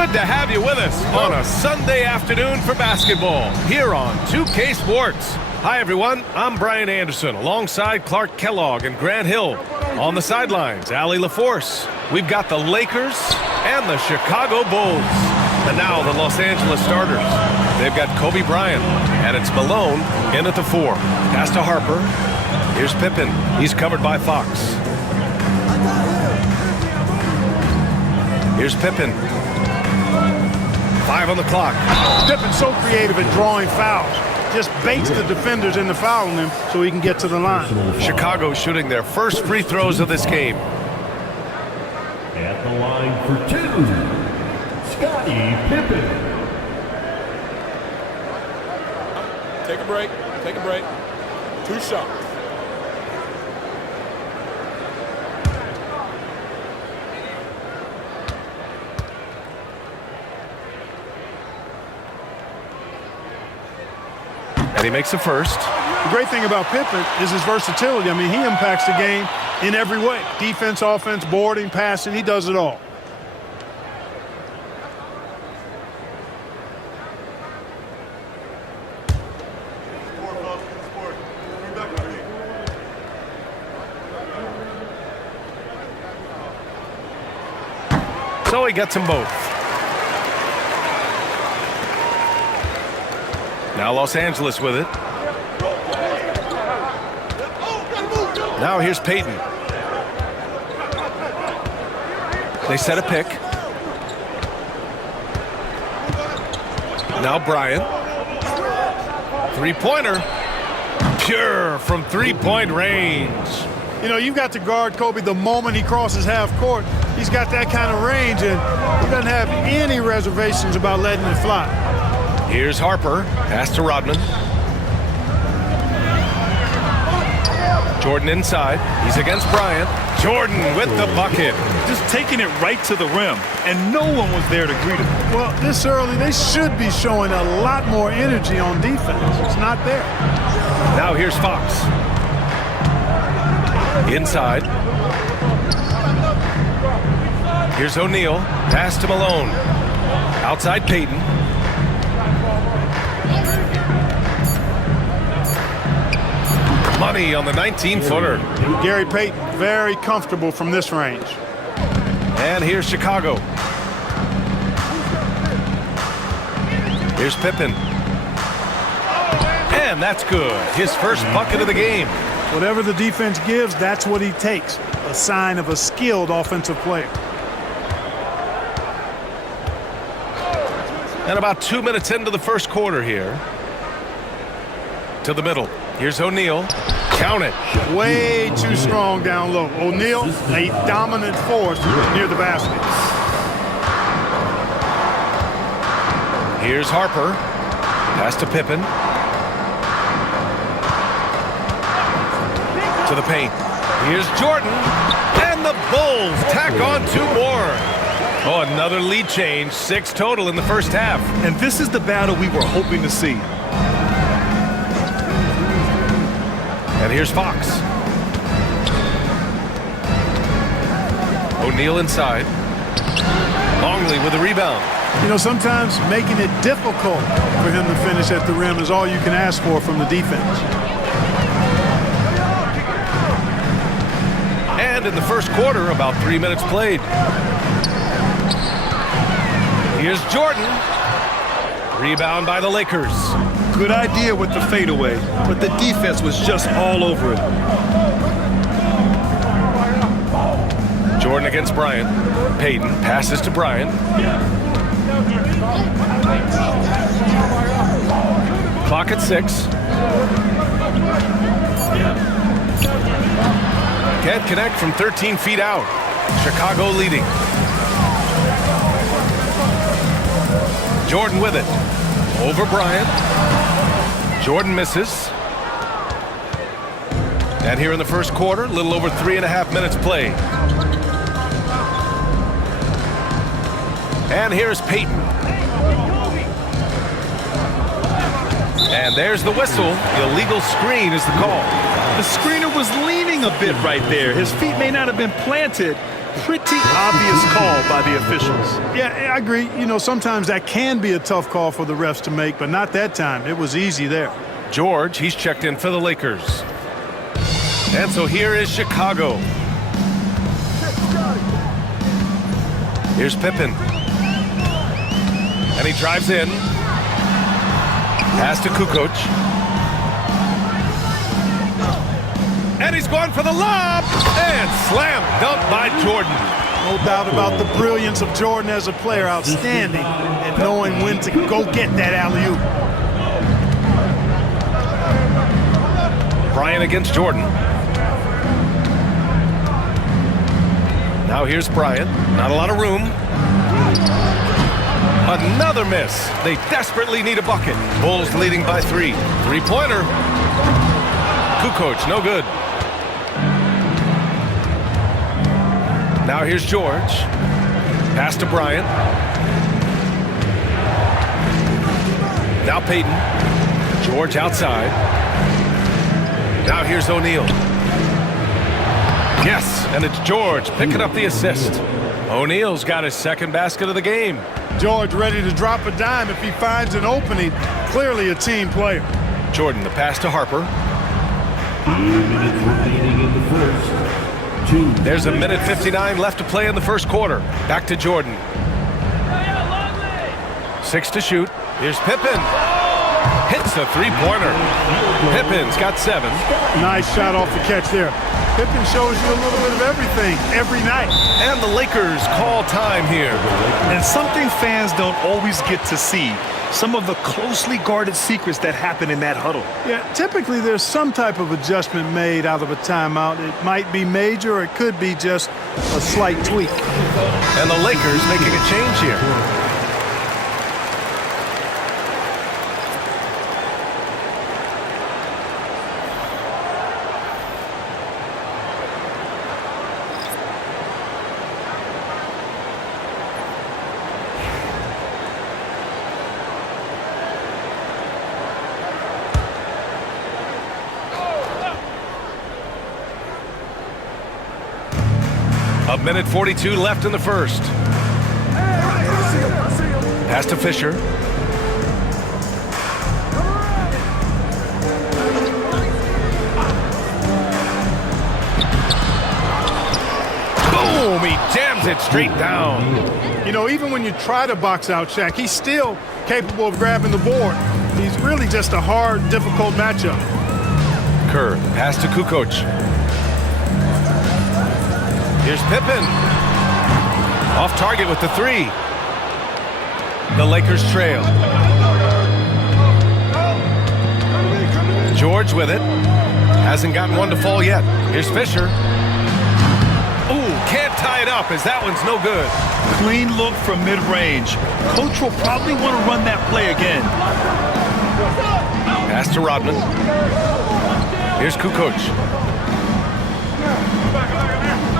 Good to have you with us on a Sunday afternoon for basketball here on 2K Sports. Hi, everyone. I'm Bryant Anderson alongside Clark Kellogg and Grant Hill. On the sidelines, Allie LaForce. We've got the Lakers and the Chicago Bulls. And now the Los Angeles starters. They've got Kobe Bryant, and it's Malone in at the 4. Pass to Harper. Here's Pippen. He's covered by Fox. Here's Pippen. 5 on the clock. Pippen's so creative at drawing fouls. Just baits the defenders into fouling him so he can get to the line. Chicago shooting their first free throws of this game. At the line for 2, Scottie Pippen. Take a break. Take a break. 2 shots. And he makes the first. The great thing about Pippen is his versatility. I mean, he impacts the game in every way. Defense, offense, boarding, passing, he does it all. So he gets them both. Now Los Angeles with it. Now here's Peyton. They set a pick. Now Bryant. Three-pointer. Pure from three-point range. You know, you've got to guard Kobe the moment he crosses half court. He's got that kind of range, and he doesn't have any reservations about letting it fly. Here's Harper. Pass to Rodman. Jordan inside. He's against Bryant. Jordan with the bucket. Just taking it right to the rim, and no one was there to greet him. Well, this early, they should be showing a lot more energy on defense. It's not there. Now here's Fox. Inside. Here's O'Neal. Pass to Malone. Outside Peyton. Money on the 19-footer. Gary Payton, very comfortable from this range. And here's Chicago. Here's Pippen. And that's good. His first bucket of the game. Whatever the defense gives, that's what he takes. A sign of a skilled offensive player. And about 2 minutes into the first quarter here. To the middle. Here's O'Neal. Count it. Way too strong down low. O'Neal, a dominant force near the basket. Here's Harper. Pass to Pippen. To the paint. Here's Jordan. And the Bulls tack on 2 more. Oh, another lead change. 6 total in the first half. And this is the battle we were hoping to see. And here's Fox. O'Neal inside. Longley with a rebound. You know, sometimes making it difficult for him to finish at the rim is all you can ask for from the defense. And in the first quarter, about 3 minutes played. Here's Jordan. Rebound by the Lakers. Good idea with the fadeaway, but the defense was just all over it. Jordan against Bryant. Peyton passes to Bryant. Clock at 6. Can't connect from 13 feet out. Chicago leading. Jordan with it. Over Bryant. Jordan misses. And here in the first quarter, a little over 3.5 minutes played. And here's Peyton. And there's the whistle. Illegal screen is the call. The screener was leaning a bit right there. His feet may not have been planted, Pretty obvious call by the officials. Yeah, I agree. You know, sometimes that can be a tough call for the refs to make, but not that time. It was easy there. George, he's checked in for the Lakers. And so here is Chicago. Here's Pippen. And he drives in. Pass to Kukoc. And he's going for the lob. And slam dunk by Jordan. No doubt about the brilliance of Jordan as a player. Outstanding at knowing when to go get that alley-oop. Bryant against Jordan. Now here's Bryant. Not a lot of room. Another miss. They desperately need a bucket. Bulls leading by 3. Three-pointer. Kukoc, no good. Now here's George. Pass to Bryant. Now Peyton. George outside. Now here's O'Neal. Yes, and it's George picking up the assist. O'Neal's got his second basket of the game. George ready to drop a dime if he finds an opening. Clearly a team player. Jordan, the pass to Harper. 2 minutes remaining in the first. There's a minute 59 left to play in the first quarter. Back to Jordan. 6 to shoot. Here's Pippen. Hits a three-pointer. Pippen's got 7. Nice shot off the catch there. Pippen shows you a little bit of everything every night. And the Lakers call time here. And something fans don't always get to see. Some of the closely guarded secrets that happen in that huddle. Yeah, typically there's some type of adjustment made out of a timeout. It might be major or it could be just a slight tweak. And the Lakers making a change here. A minute 42 left in the first. Pass to Fisher. Boom! He jams it straight down. You know, even when you try to box out Shaq, he's still capable of grabbing the board. He's really just a hard, difficult matchup. Kerr, pass to Kukoc. Here's Pippen. Off target with the 3. The Lakers trail. George with it. Hasn't gotten one to fall yet. Here's Fisher. Ooh, can't tie it up as that one's no good. Clean look from mid-range. Coach will probably want to run that play again. Pass to Rodman. Here's Kukoc.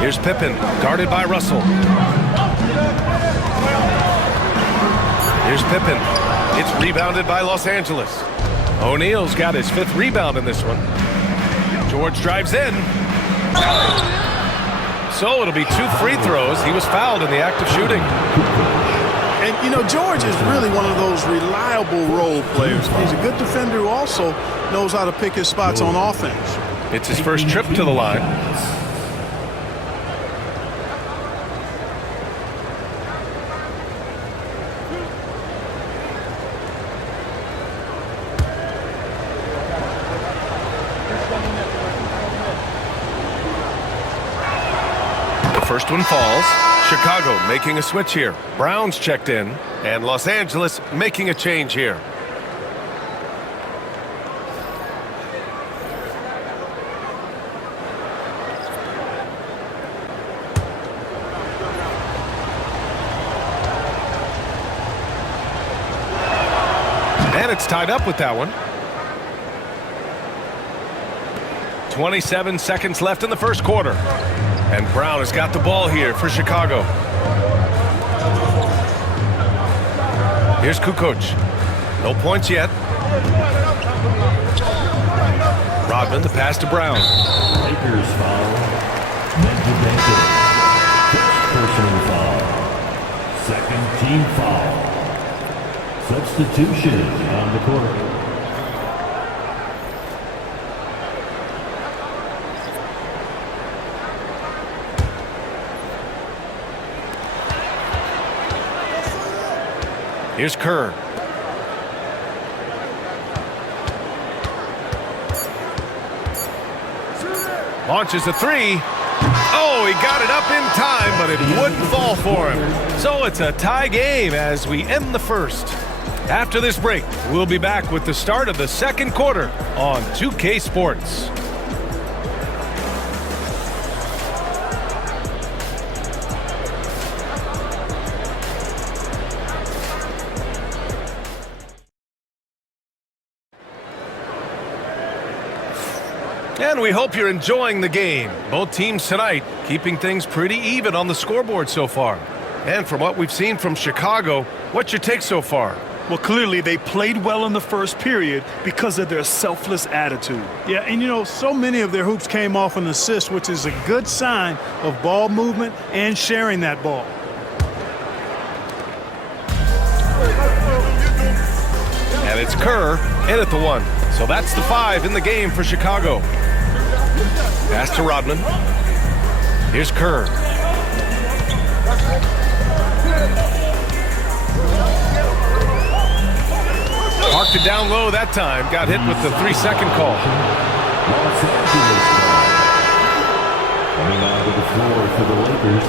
Here's Pippen, guarded by Russell. Here's Pippen. It's rebounded by Los Angeles. O'Neal's got his 5th rebound in this one. George drives in. So it'll be 2 free throws. He was fouled in the act of shooting. And, you know, George is really one of those reliable role players. He's a good defender who also knows how to pick his spots on offense. It's his first trip to the line. First one falls. Chicago making a switch here. Brown's checked in, and Los Angeles making a change here. And it's tied up with that one. 27 seconds left in the first quarter. And Brown has got the ball here for Chicago. Here's Kukoc. No points yet. Rodman, the pass to Brown. Lakers foul. Mental Second team foul. Substitution on the court. Here's Kerr. Launches a three. Oh, he got it up in time, but it wouldn't fall for him. So it's a tie game as we end the first. After this break, we'll be back with the start of the second quarter on 2K Sports. And we hope you're enjoying the game. Both teams tonight keeping things pretty even on the scoreboard so far. And from what we've seen from Chicago, what's your take so far? Well, clearly they played well in the first period because of their selfless attitude. Yeah, and you know, so many of their hoops came off an assist, which is a good sign of ball movement and sharing that ball. And it's Kerr in at the one. So that's the 5 in the game for Chicago. Pass to Rodman. Here's Kerr. Marked it down low that time. Got hit with the 3-second call. Los Angeles ball. Coming onto the floor for the Lakers,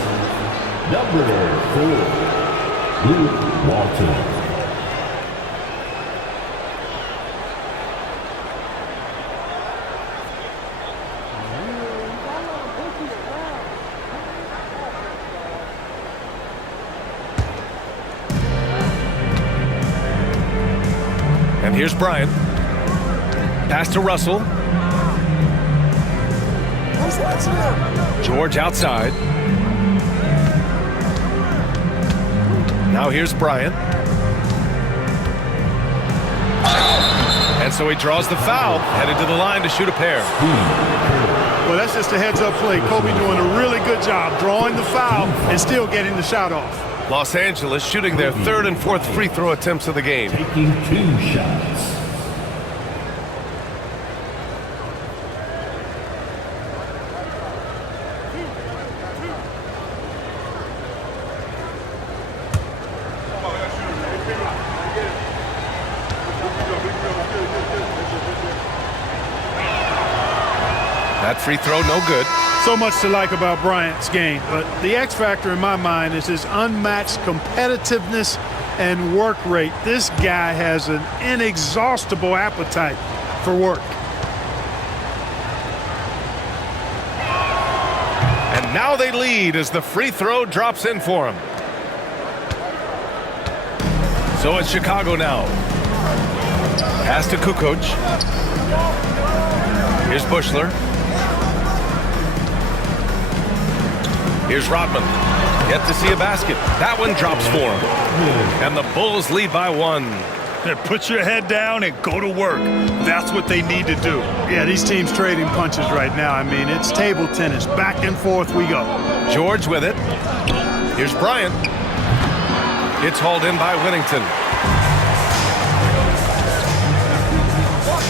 number 4, Luke Walton. And here's Bryant. Pass to Russell. George outside. Now here's Bryant. And so he draws the foul, headed to the line to shoot a pair. Well, that's just a heads-up play. Kobe doing a really good job drawing the foul and still getting the shot off. Los Angeles shooting their 3rd and 4th free throw attempts of the game. Taking 2 shots. That free throw, no good. So much to like about Bryant's game, but the X factor in my mind is his unmatched competitiveness and work rate. This guy has an inexhaustible appetite for work. And now they lead as the free throw drops in for him. So it's Chicago now. Pass to Kukoc. Here's Bushler. Here's Rodman. Yet to see a basket. That one drops for him. And the Bulls lead by 1. Put your head down and go to work. That's what they need to do. Yeah, these teams trading punches right now. I mean, it's table tennis. Back and forth we go. George with it. Here's Bryant. It's hauled in by Whittington.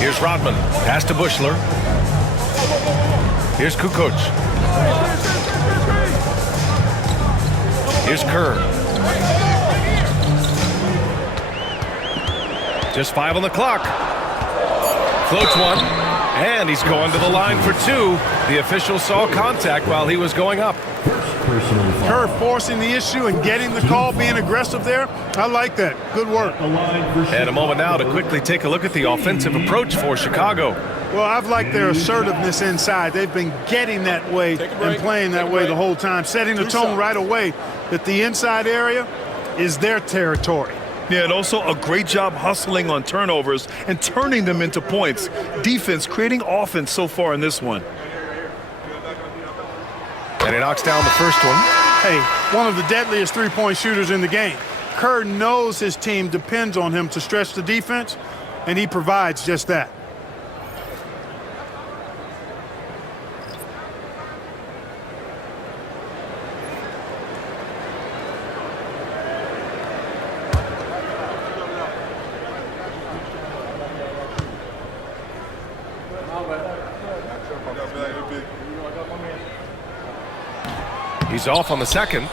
Here's Rodman. Pass to Bushler. Here's Kukoc. Here's Kerr. Just 5 on the clock. Floats one. And he's going to the line for 2. The official saw contact while he was going up. Kerr forcing the issue and getting the call, being aggressive there. I like that. Good work. And a moment now to quickly take a look at the offensive approach for Chicago. Well, I've liked their assertiveness inside. They've been getting that way and playing that way the whole time, setting the tone right away that the inside area is their territory. Yeah, and also a great job hustling on turnovers and turning them into points. Defense creating offense so far in this one. And he knocks down the first one. Hey, one of the deadliest three-point shooters in the game. Kerr knows his team depends on him to stretch the defense, and he provides just that. He's off on the second.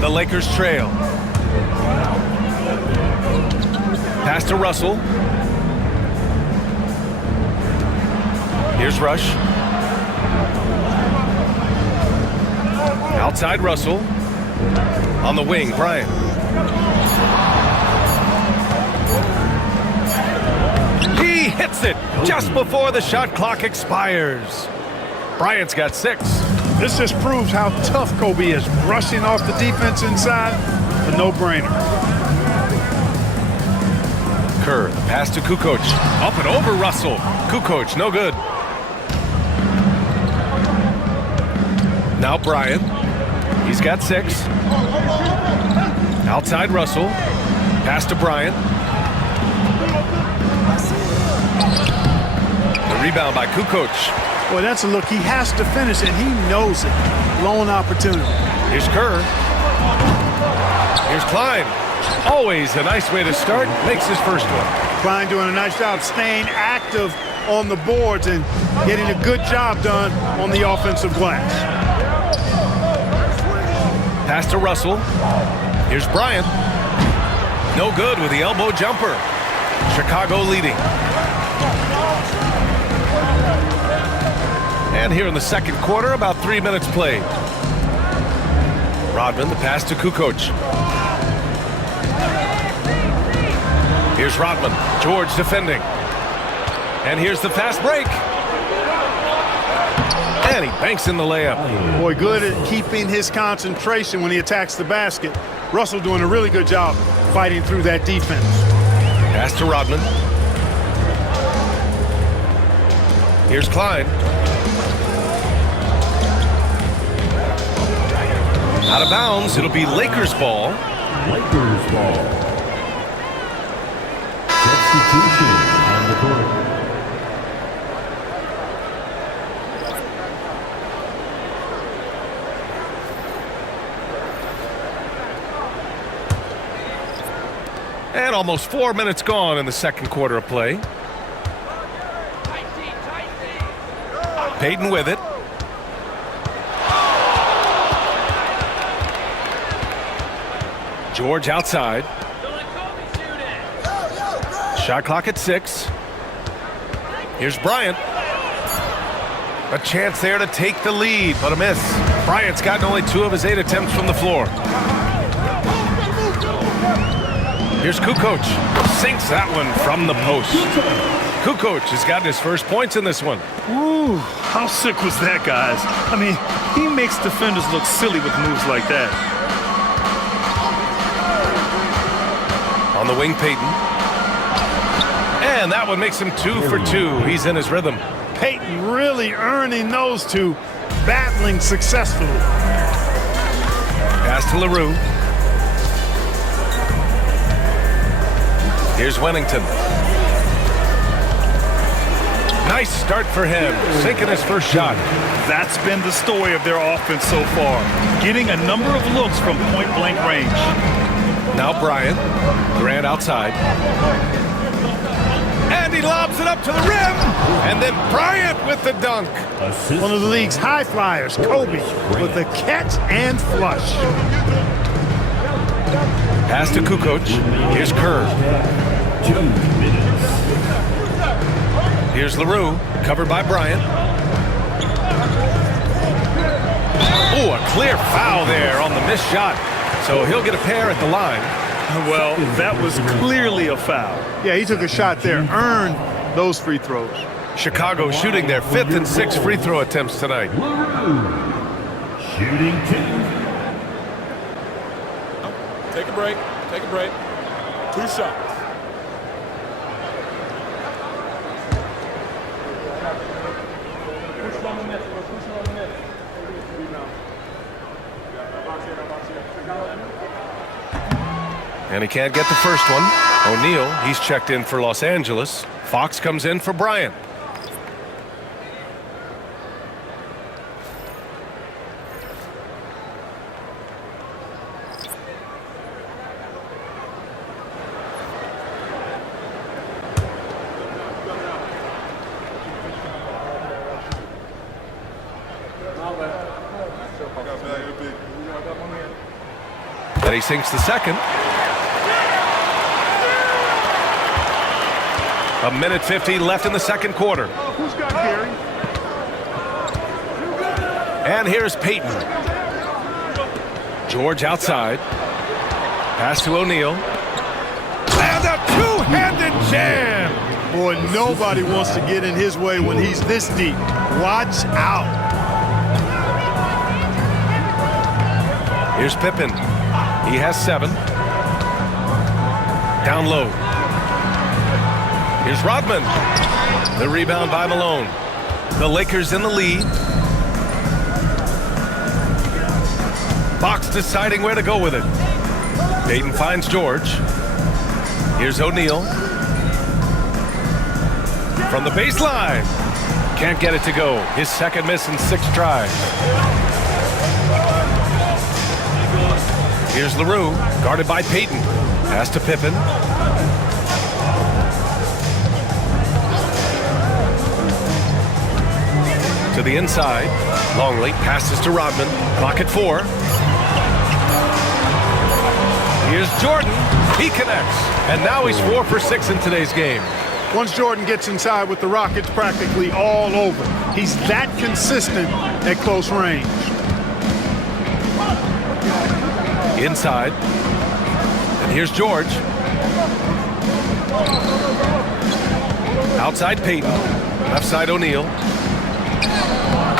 The Lakers trail. Pass to Russell. Here's Rush. Outside Russell. On the wing, Bryant. He hits it just before the shot clock expires. Bryant's got 6. This just proves how tough Kobe is. Rushing off the defense inside, a no-brainer. Kerr, pass to Kukoc. Up and over Russell. Kukoc, no good. Now Bryant. He's got 6. Outside Russell. Pass to Bryant. The rebound by Kukoc. Boy, that's a look. He has to finish, and he knows it. Lone opportunity. Here's Kerr. Here's Klein. Always a nice way to start. Makes his first one. Klein doing a nice job staying active on the boards and getting a good job done on the offensive glass. Pass to Russell. Here's Bryant. No good with the elbow jumper. Chicago leading. And here in the second quarter, about 3 minutes played. Rodman, the pass to Kukoc. Here's Rodman. George defending. And here's the fast break. And he banks in the layup. Boy, good at keeping his concentration when he attacks the basket. Russell doing a really good job fighting through that defense. Pass to Rodman. Here's Klein. Out of bounds. It'll be Lakers ball. Lakers ball. Substitution on the court. And almost 4 minutes gone in the second quarter of play. Payton with it. George outside. Shot clock at 6. Here's Bryant. A chance there to take the lead, but a miss. Bryant's gotten only 2 of his 8 attempts from the floor. Here's Kukoc. Sinks that one from the post. Kukoc has gotten his first points in this one. Ooh, how sick was that, guys? I mean, he makes defenders look silly with moves like that. On the wing, Payton. And that one makes him 2 for 2. He's in his rhythm. Payton really earning those 2, battling successfully. Pass to LaRue. Here's Wennington. Nice start for him, sinking his first shot. That's been the story of their offense so far, getting a number of looks from point-blank range. Now Bryant. Grant outside. And he lobs it up to the rim. And then Bryant with the dunk. One of the league's high flyers, Kobe, with the catch and flush. Pass to Kukoc. Here's Kerr. 2 minutes. Here's LaRue, covered by Bryant. Oh, a clear foul there on the missed shot. So he'll get a pair at the line. Well, that was clearly a foul. Yeah, he took a shot there, earned those free throws. Chicago shooting their 5th and 6th free throw attempts tonight. Shooting 2. Take a break. Take a break. 2 shots. And he can't get the first one. O'Neal, he's checked in for Los Angeles. Fox comes in for Bryant. And he sinks the second. A minute 50 left in the second quarter. Who's got Gary? And here's Peyton. George outside. Pass to O'Neal. And a two-handed jam. Boy, nobody wants to get in his way when he's this deep. Watch out. Here's Pippen. He has 7. Down low. Here's Rodman. The rebound by Malone. The Lakers in the lead. Fox deciding where to go with it. Peyton finds George. Here's O'Neal. From the baseline. Can't get it to go. His second miss in 6 tries. Here's LaRue, guarded by Peyton. Pass to Pippen. To the inside. Longley passes to Rodman. Clock at 4. Here's Jordan. He connects. And now he's 4 for 6 in today's game. Once Jordan gets inside with the rock, it's practically all over. He's that consistent at close range. Inside. And here's George. Outside Peyton. Left side O'Neal.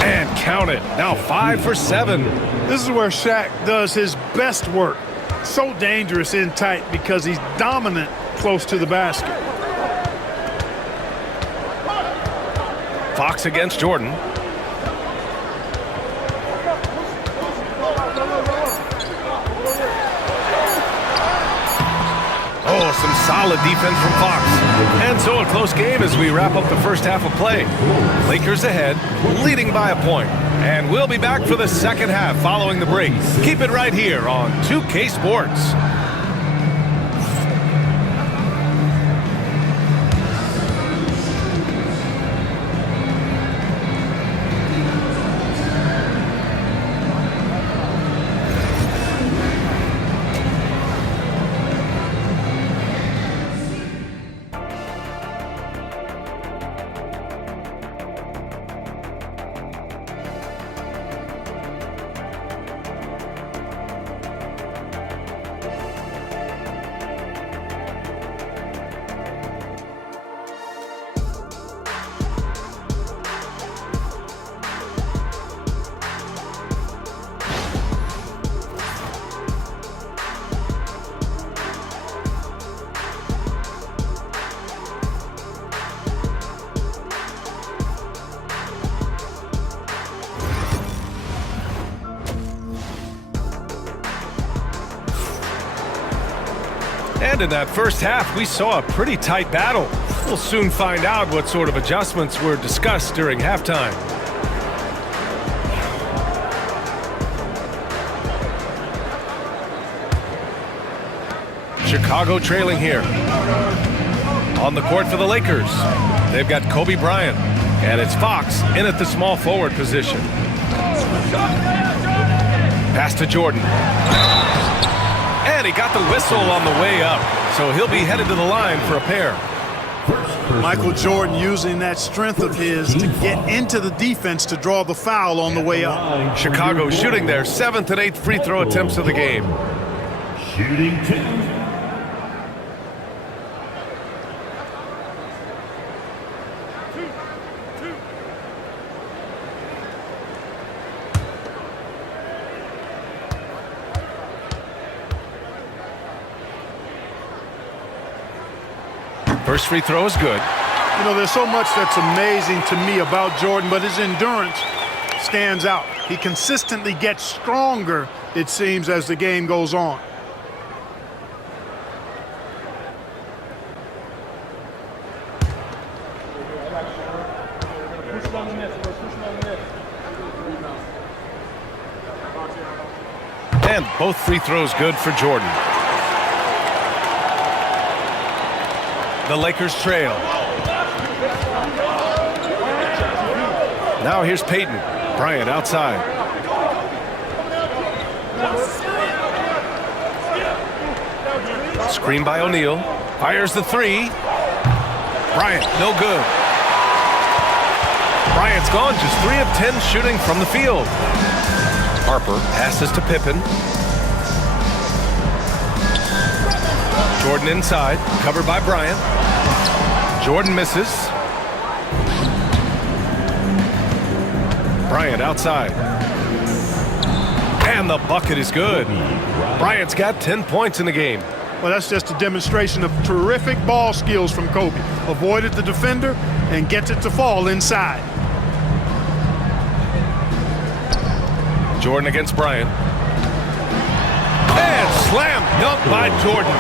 And count it. Now 5 for 7. This is where Shaq does his best work. So dangerous in tight because he's dominant close to the basket. Fox against Jordan. Oh, some solid defense from Fox. And so a close game as we wrap up the first half of play. Lakers ahead, leading by a point. And we'll be back for the second half following the break. Keep it right here on 2K Sports. And in that first half, we saw a pretty tight battle. We'll soon find out what sort of adjustments were discussed during halftime. Chicago trailing here. On the court for the Lakers, they've got Kobe Bryant, and it's Fox in at the small forward position. Pass to Jordan. And he got the whistle on the way up, so he'll be headed to the line for a pair. Michael Jordan using that strength of his to get into the defense to draw the foul on the way up. Chicago shooting their 7th and 8th free throw attempts of the game. Shooting 2. First free throw is good. You know, there's so much that's amazing to me about Jordan, but his endurance stands out. He consistently gets stronger, it seems, as the game goes on. And both free throws good for Jordan. The Lakers trail. Now here's Peyton. Bryant outside. Screen by O'Neal. Fires the three. Bryant, no good. Bryant's gone, just 3 of 10 shooting from the field. Harper passes to Pippen. Jordan inside, covered by Bryant. Jordan misses. Bryant outside. And the bucket is good. Bryant's got 10 points in the game. Well, that's just a demonstration of terrific ball skills from Kobe. Avoided the defender and gets it to fall inside. Jordan against Bryant. And slam dunk by Jordan.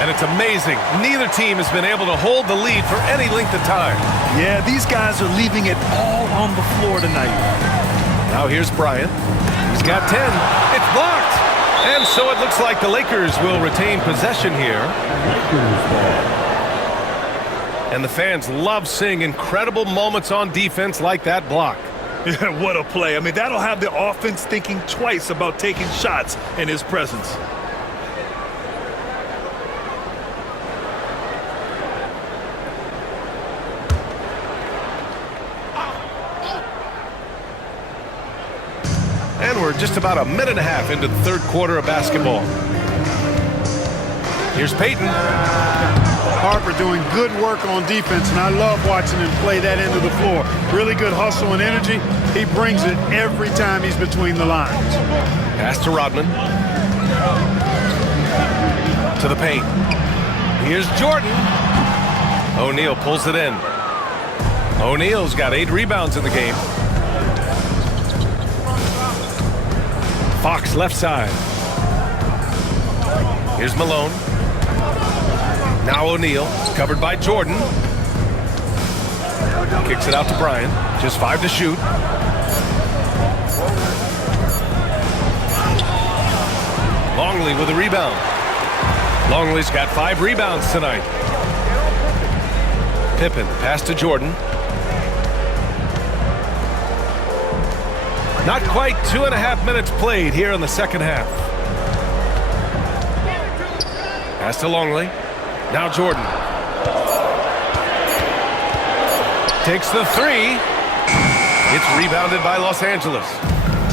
And it's amazing. Neither team has been able to hold the lead for any length of time. Yeah, these guys are leaving it all on the floor tonight. Now here's Bryant. He's got 10. It's blocked. And so it looks like the Lakers will retain possession here. And the fans love seeing incredible moments on defense like that block. Yeah, what a play. I mean, that'll have the offense thinking twice about taking shots in his presence. And we're just about a minute and a half into the third quarter of basketball. Here's Payton. Harper doing good work on defense, and I love watching him play that end of the floor. Really good hustle and energy. He brings it every time he's between the lines. Pass to Rodman. To the paint. Here's Jordan. O'Neal pulls it in. O'Neal's got 8 rebounds in the game. Fox left side. Here's Malone. Now O'Neal, covered by Jordan. Kicks it out to Bryant. Just 5 to shoot. Longley with a rebound. Longley's got 5 rebounds tonight. Pippen, pass to Jordan. Not quite 2.5 minutes played here in the second half. Pass to Longley. Now Jordan. Takes the 3. It's rebounded by Los Angeles.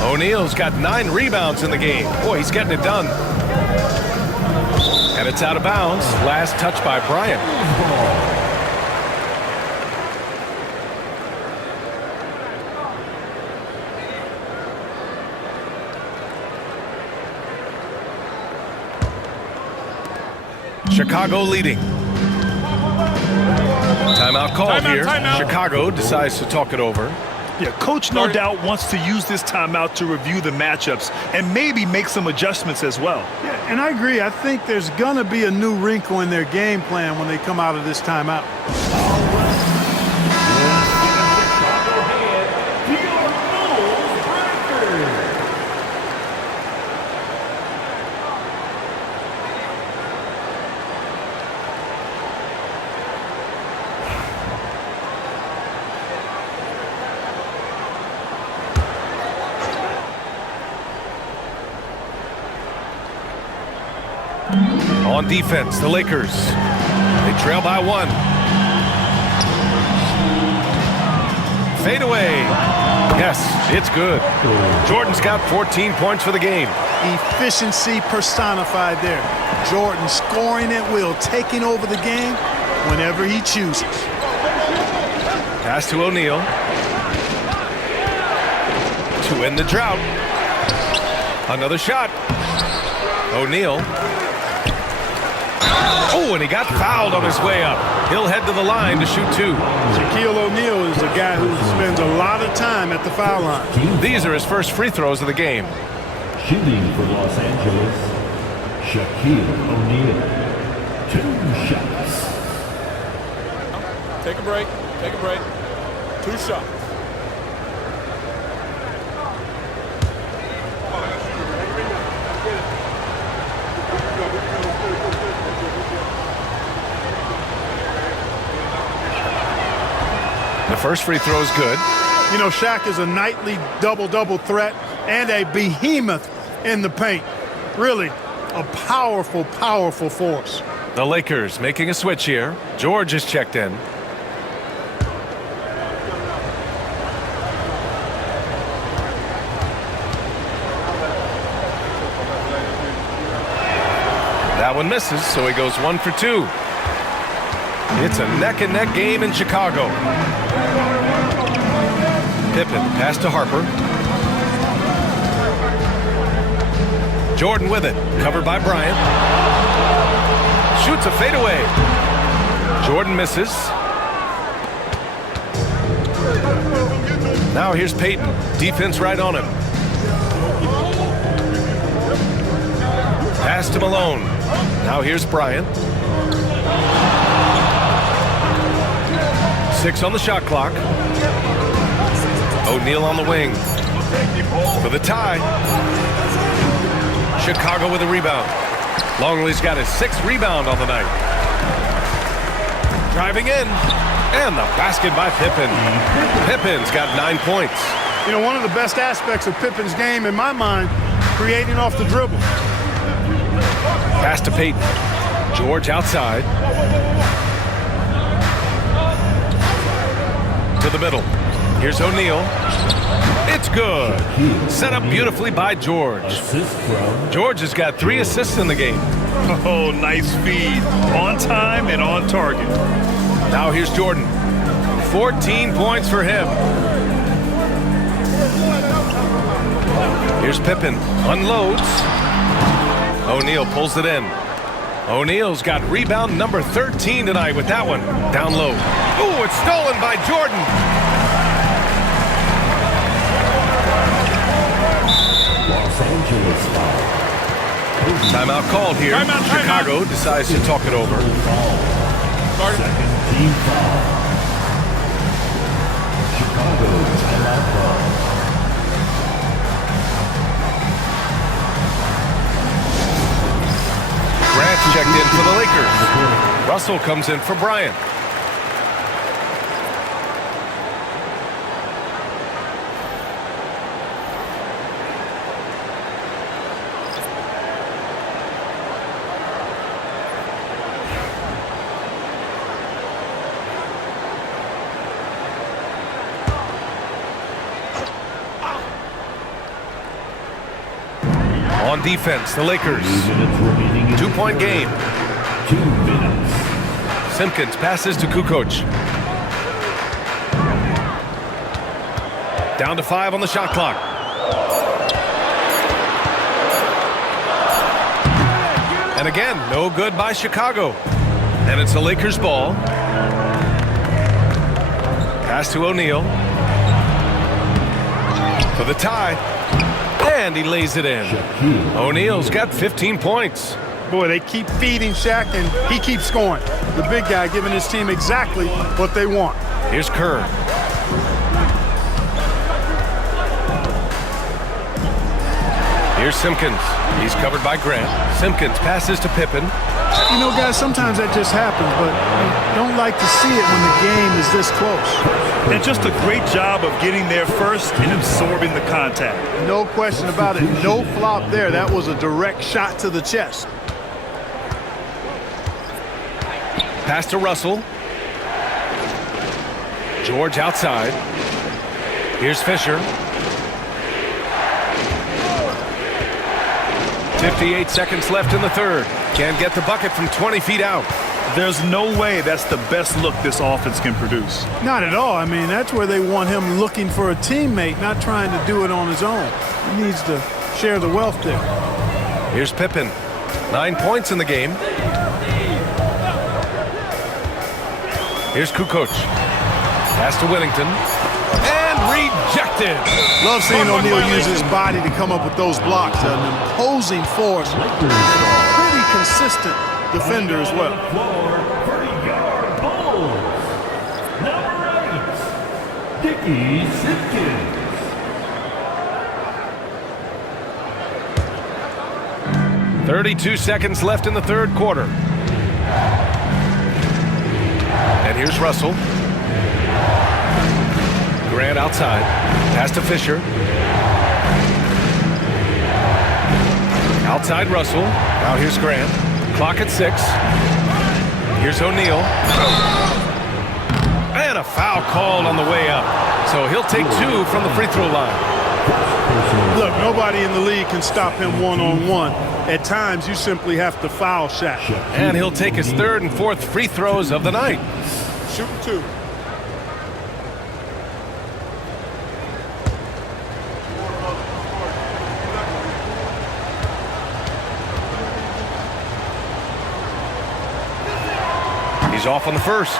O'Neal's got 9 rebounds in the game. Boy, he's getting it done. And it's out of bounds. Last touch by Bryant. Chicago leading. Timeout call here. Timeout. Chicago decides to talk it over. Yeah, coach no doubt wants to use this timeout to review the matchups and maybe make some adjustments as well. Yeah, and I agree. I think there's going to be a new wrinkle in their game plan when they come out of this timeout. On defense, the Lakers. They trail by 1. Fade away. Yes, it's good. Jordan's got 14 points for the game. Efficiency personified there. Jordan scoring at will, taking over the game whenever he chooses. Pass to O'Neal. To end the drought. Another shot. O'Neal. Oh, and he got fouled on his way up. He'll head to the line to shoot 2. Shaquille O'Neal is a guy who spends a lot of time at the foul line. These are his first free throws of the game. Shooting for Los Angeles, Shaquille O'Neal. 2 shots. Take a break. Take a break. 2 shots. The first free throw is good. You know, Shaq is a nightly double-double threat and a behemoth in the paint. Really, a powerful, powerful force. The Lakers making a switch here. George is checked in. That one misses, so he goes 1 for 2. It's a neck-and-neck game in Chicago. Pippen pass to Harper. Jordan with it, covered by Bryant. Shoots a fadeaway. Jordan misses. Now here's Peyton. Defense right on him. Pass to Malone. Now here's Bryant. 6 on the shot clock. O'Neal on the wing. For the tie. Chicago with a rebound. Longley's got his 6th rebound on the night. Driving in. And the basket by Pippen. Pippen's got 9 points. You know, one of the best aspects of Pippen's game, in my mind, creating off the dribble. Pass to Peyton. George outside. To the middle. Here's O'Neal. It's good. Set up beautifully by George. George has got 3 assists in the game. Oh, nice feed. On time and on target. Now here's Jordan. 14 points for him. Here's Pippen. Unloads. O'Neal pulls it in. O'Neal's got rebound number 13 tonight with that one. Down low. Ooh, it's stolen by Jordan. Los Angeles foul. Timeout called here. Chicago decides to talk it over. Second team foul. Chicago timeout call. Grant checked in for the Lakers. Russell comes in for Bryant. On defense, the Lakers. 2-point game. 2 minutes. Simpkins passes to Kukoc. Down to 5 on the shot clock. And again, no good by Chicago. And it's the Lakers' ball. Pass to O'Neal. For the tie. And he lays it in. O'Neal's got 15 points. Boy, they keep feeding Shaq, and he keeps scoring. The big guy giving his team exactly what they want. Here's Kerr. Here's Simpkins. He's covered by Grant. Simpkins passes to Pippen. You know, guys, sometimes that just happens, but you don't like to see it when the game is this close. And just a great job of getting there first and absorbing the contact. No question about it. No flop there. That was a direct shot to the chest. Pass to Russell. George outside. Here's Fisher. 58 seconds left in the third. Can't get the bucket from 20 feet out. There's no way that's the best look this offense can produce. Not at all. I mean, that's where they want him looking for a teammate, not trying to do it on his own. He needs to share the wealth there. Here's Pippen. 9 points in the game. Here's Kukoc. Pass to Whittington. And rejected. Love seeing O'Neal use his body to come up with those blocks. An imposing force. Pretty consistent defender as well. Bulls. Number 8, Dickie Simpkins. .32 seconds left in the third quarter. And here's Russell. Grant outside. Pass to Fisher. Outside Russell. Now here's Grant. Clock at 6. Here's O'Neal. And a foul called on the way up. So he'll take 2 from the free throw line. Look, nobody in the league can stop him one-on-one. At times, you simply have to foul Shaq. And he'll take his 3rd and 4th free throws of the night. Shooting 2. He's off on the first.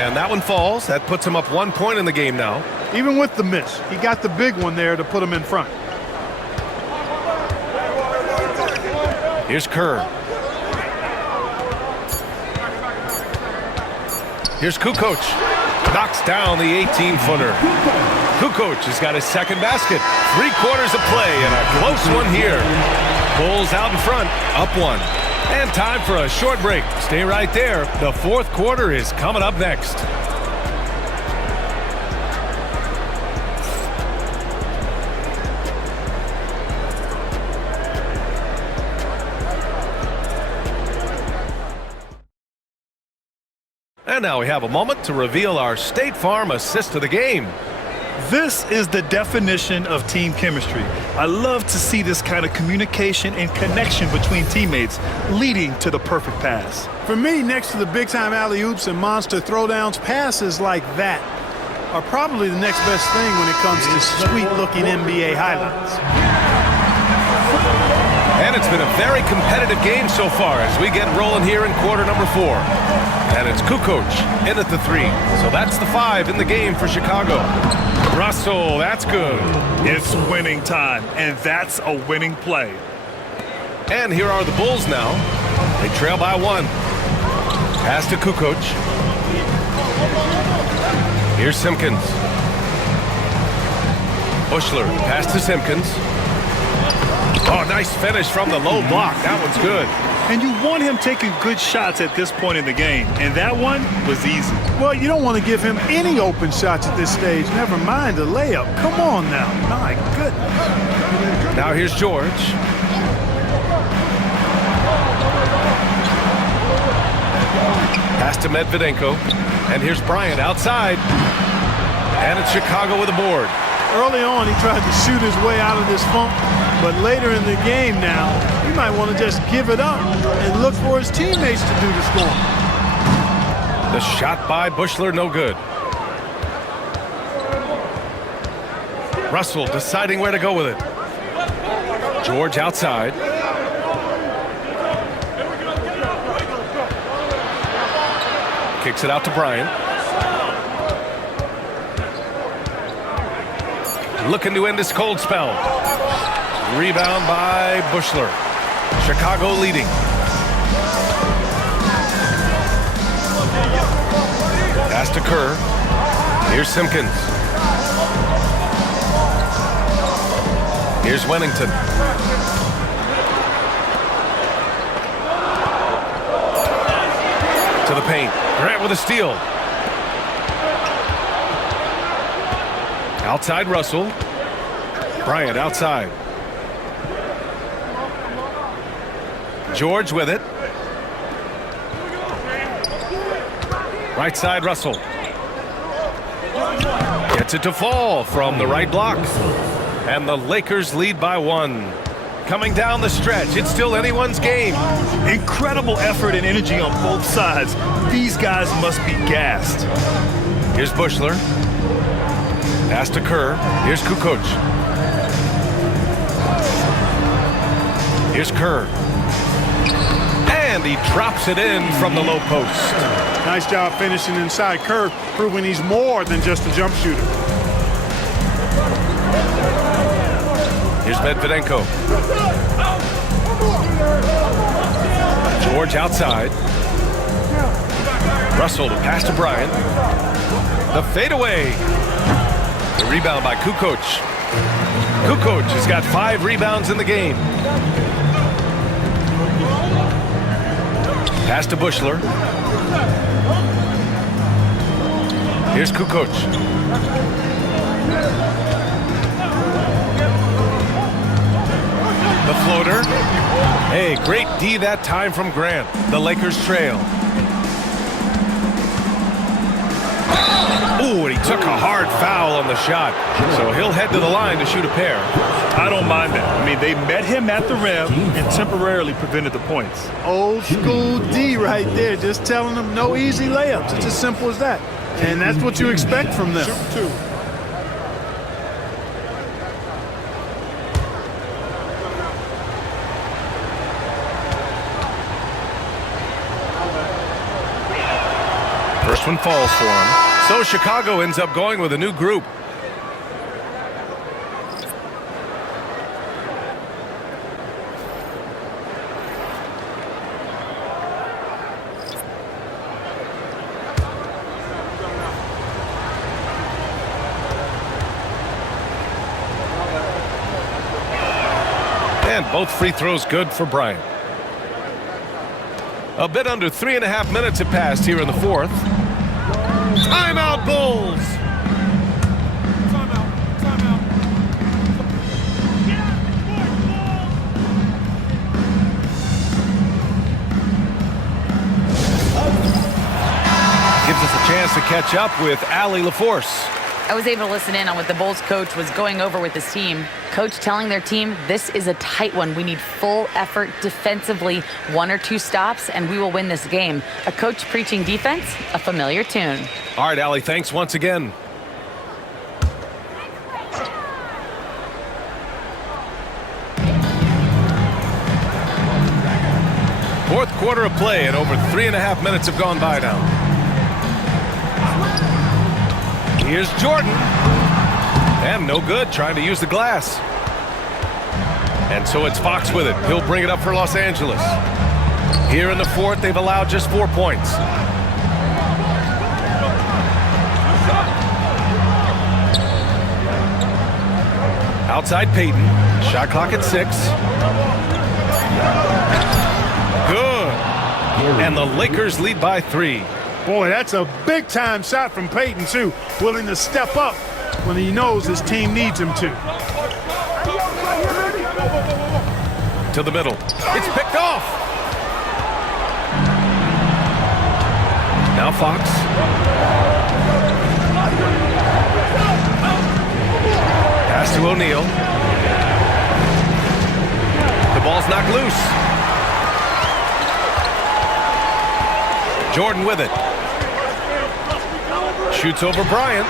And that one falls. That puts him up 1 point in the game now. Even with the miss, he got the big one there to put him in front. Here's Kerr. Here's Kukoc. Knocks down the 18-footer. Kukoc has got his 2nd basket. 3 quarters of play and a close one here. Bulls out in front, up 1. And time for a short break. Stay right there. The 4th quarter is coming up next. And now we have a moment to reveal our State Farm assist of the game. This is the definition of team chemistry. I love to see this kind of communication and connection between teammates leading to the perfect pass. For me, next to the big-time alley-oops and monster throwdowns, passes like that are probably the next best thing when it comes to sweet-looking NBA highlights. And it's been a very competitive game so far as we get rolling here in quarter number 4. And it's Kukoc in at the 3. So that's the 5 in the game for Chicago. Russell, that's good. It's winning time, and that's a winning play. And here are the Bulls now. They trail by 1. Pass to Kukoc. Here's Simpkins. Bushler, pass to Simpkins. Oh, nice finish from the low block. That one's good. And you want him taking good shots at this point in the game, and that one was easy. Well, you don't want to give him any open shots at this stage, never mind a layup. Come on now. My goodness. Now here's George. Pass to Medvedenko. And here's Bryant outside. And it's Chicago with a board. Early on, he tried to shoot his way out of this funk, but later in the game now, he might want to just give it up and look for his teammates to do the scoring. The shot by Bushler, no good. Russell deciding where to go with it. George outside. Kicks it out to Bryant. Looking to end this cold spell. Rebound by Bushler. Chicago leading. Pass to Kerr. Here's Simpkins. Here's Wennington. To the paint. Grant with a steal. Outside Russell. Bryant outside. George with it. Right side Russell. Gets it to fall from the right block. And the Lakers lead by 1. Coming down the stretch, it's still anyone's game. Incredible effort and energy on both sides. These guys must be gassed. Here's Bushler. Pass to Kerr. Here's Kukoc. Here's Kerr. And he drops it in from the low post. Nice job finishing inside Kerr, proving he's more than just a jump shooter. Here's Medvedenko. George outside. Russell to pass to Bryant. The fadeaway. The rebound by Kukoc. Kukoc has got 5 rebounds in the game. Pass to Bushler. Here's Kukoc. The floater. Hey, great D that time from Grant. The Lakers trail. Ooh, and he took a hard foul on the shot. So he'll head to the line to shoot a pair. I don't mind that. I mean, they met him at the rim and temporarily prevented the points. Old school D right there, just telling them no easy layups. It's as simple as that. And that's what you expect from them. Shoot 2. First one falls for him. So Chicago ends up going with a new group. And both free throws good for Bryant. A bit under 3.5 minutes have passed here in the fourth. Timeout, Bulls! Timeout. Timeout. Gives us a chance to catch up with Allie LaForce. I was able to listen in on what the Bulls coach was going over with his team. Coach telling their team, this is a tight one. We need full effort defensively, 1 or 2 stops, and we will win this game. A coach preaching defense, a familiar tune. All right, Allie, thanks once again. Fourth quarter of play, and over 3.5 minutes have gone by now. Here's Jordan. And no good, trying to use the glass. And so it's Fox with it. He'll bring it up for Los Angeles. Here in the fourth, they've allowed just 4 points. Outside Peyton. Shot clock at 6. Good. And the Lakers lead by 3. Boy, that's a big-time shot from Peyton, too. Willing to step up when he knows his team needs him to. To the middle. It's picked off. Now Fox. Pass to O'Neal. The ball's knocked loose. Jordan with it. Shoots over Bryant.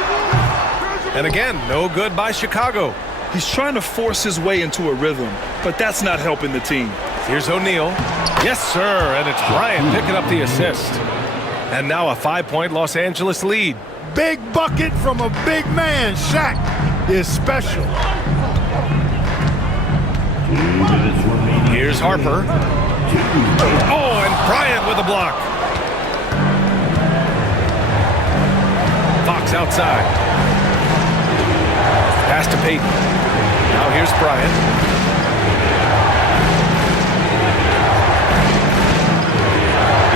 And again, no good by Chicago. He's trying to force his way into a rhythm, but that's not helping the team. Here's O'Neal. Yes, sir. And it's Bryant picking up the assist. And now a 5-point Los Angeles lead. Big bucket from a big man. Shaq is special. Here's Harper. Oh, and Bryant with a block. Fox outside. Pass to Peyton. Now here's Bryant.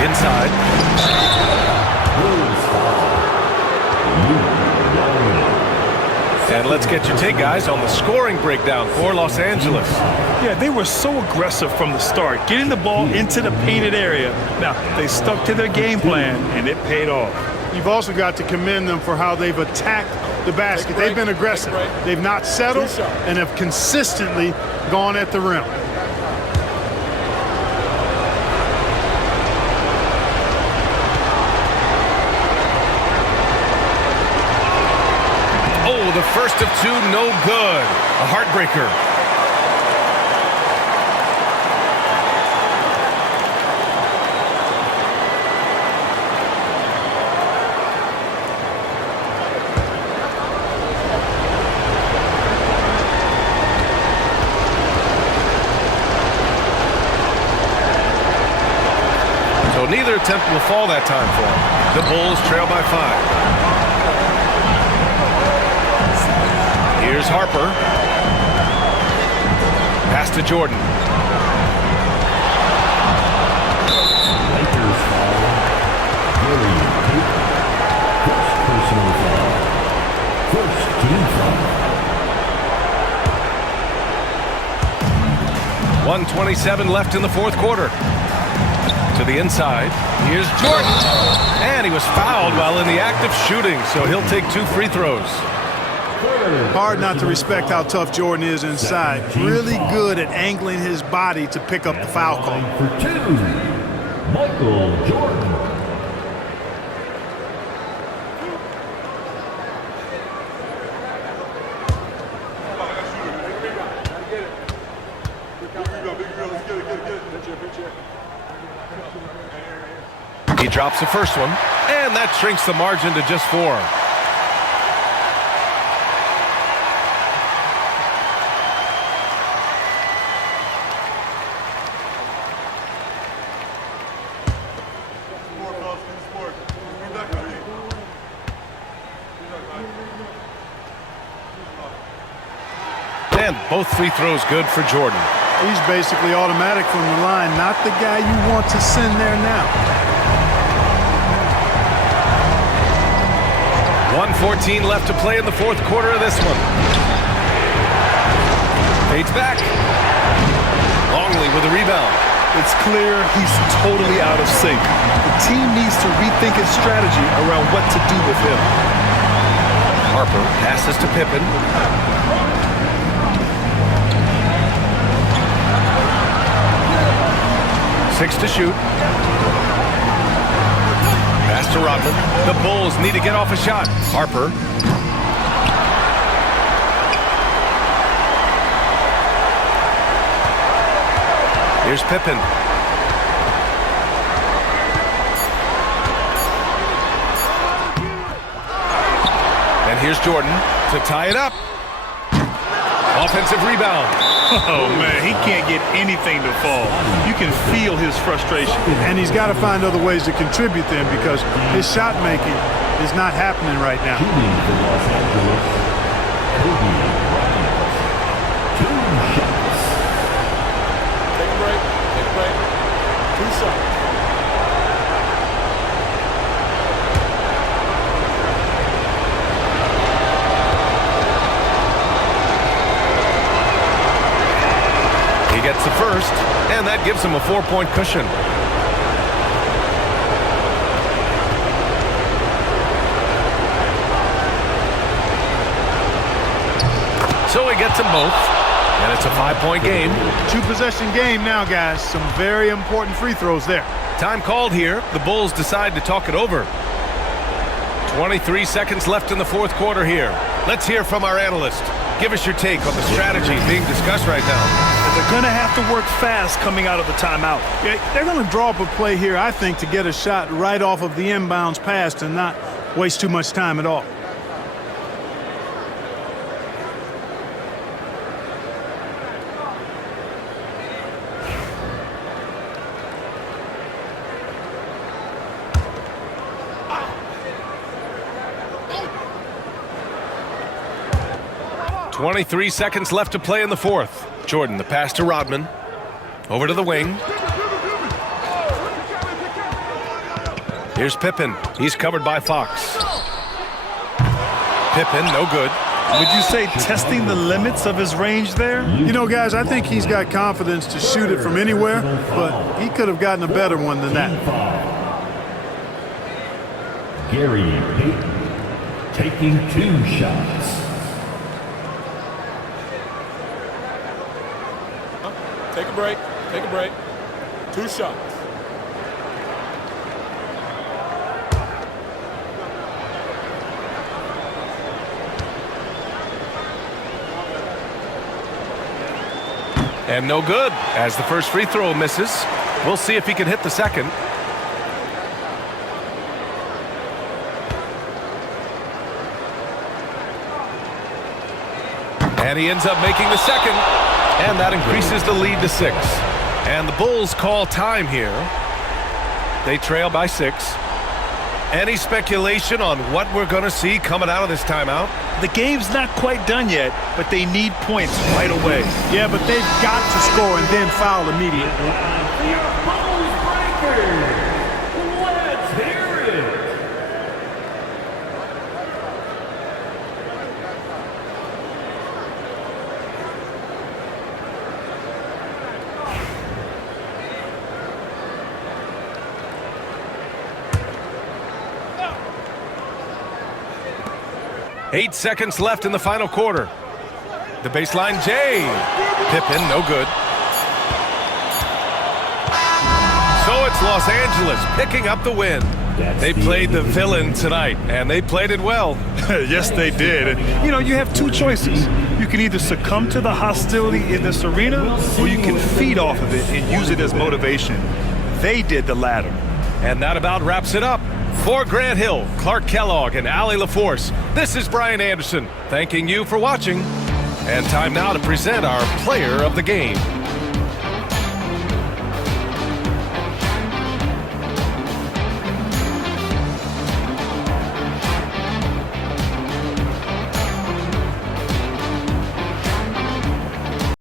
Inside. And let's get your take, guys, on the scoring breakdown for Los Angeles. Yeah, they were so aggressive from the start, getting the ball into the painted area. Now, they stuck to their game plan, and it paid off. You've also got to commend them for how they've attacked the basket. They've been aggressive. They've not settled and have consistently gone at the rim. Oh, the first of 2, no good. A heartbreaker. So neither attempt will fall that time for him. The Bulls trail by 5. Here's Harper. Pass to Jordan. Lakers foul. Gary Payton. First personal foul. First team foul. 1:27 left in the fourth quarter. To the inside. Here's Jordan. And he was fouled while in the act of shooting, so he'll take 2 free throws. Hard not to respect how tough Jordan is inside. Really good at angling his body to pick up the foul call. For 2, Michael Jordan. He drops the first one, and that shrinks the margin to just 4. And both free throws good for Jordan. He's basically automatic from the line, not the guy you want to send there now. 1:14 left to play in the fourth quarter of this one. Fades back. Longley with a rebound. It's clear he's totally out of sync. The team needs to rethink its strategy around what to do with him. Harper passes to Pippen. Six to shoot. Pass to Rodman. The Bulls need to get off a shot. Harper. Here's Pippen. And here's Jordan to tie it up. Offensive rebound. Oh, man, he can't get anything to fall. You can feel his frustration. And he's got to find other ways to contribute then, because his shot making is not happening right now. Shooting for Los Angeles, Kobe Bryant. 2 shots. Take a break. Take a break. 2 shots. Gets the first, and that gives him a 4-point cushion. So he gets them both, and it's a 5-point game. 2-possession game now, guys. Some very important free throws there. Time called here. The Bulls decide to talk it over. 23 seconds left in the fourth quarter here. Let's hear from our analyst. Give us your take on the strategy being discussed right now. They're going to have to work fast coming out of the timeout. Yeah, they're going to draw up a play here, I think, to get a shot right off of the inbounds pass and not waste too much time at all. .23 seconds left to play in the fourth. Jordan, the pass to Rodman. Over to the wing. Here's Pippen. He's covered by Fox. Pippen, no good. Would you say testing the limits of his range there? You know, guys, I think he's got confidence to shoot it from anywhere, but he could have gotten a better one than that. Gary Payton taking 2 shots. Take a break. Take a break. 2 shots. And no good, as the first free throw misses. We'll see if he can hit the second. And he ends up making the second. And that increases the lead to 6. And the Bulls call time here. They trail by 6. Any speculation on what we're going to see coming out of this timeout? The game's not quite done yet, but they need points right away. Yeah, but they've got to score and then foul immediately. Let's hear it. 8 seconds left in the final quarter. The baseline J. Pippen, no good. So it's Los Angeles picking up the win. They played the villain tonight, and they played it well. Yes, they did. And, you have two choices. You can either succumb to the hostility in this arena, or you can feed off of it and use it as motivation. They did the latter. And that about wraps it up. For Grant Hill, Clark Kellogg, and Allie LaForce, this is Brian Anderson, thanking you for watching. And time now to present our player of the game.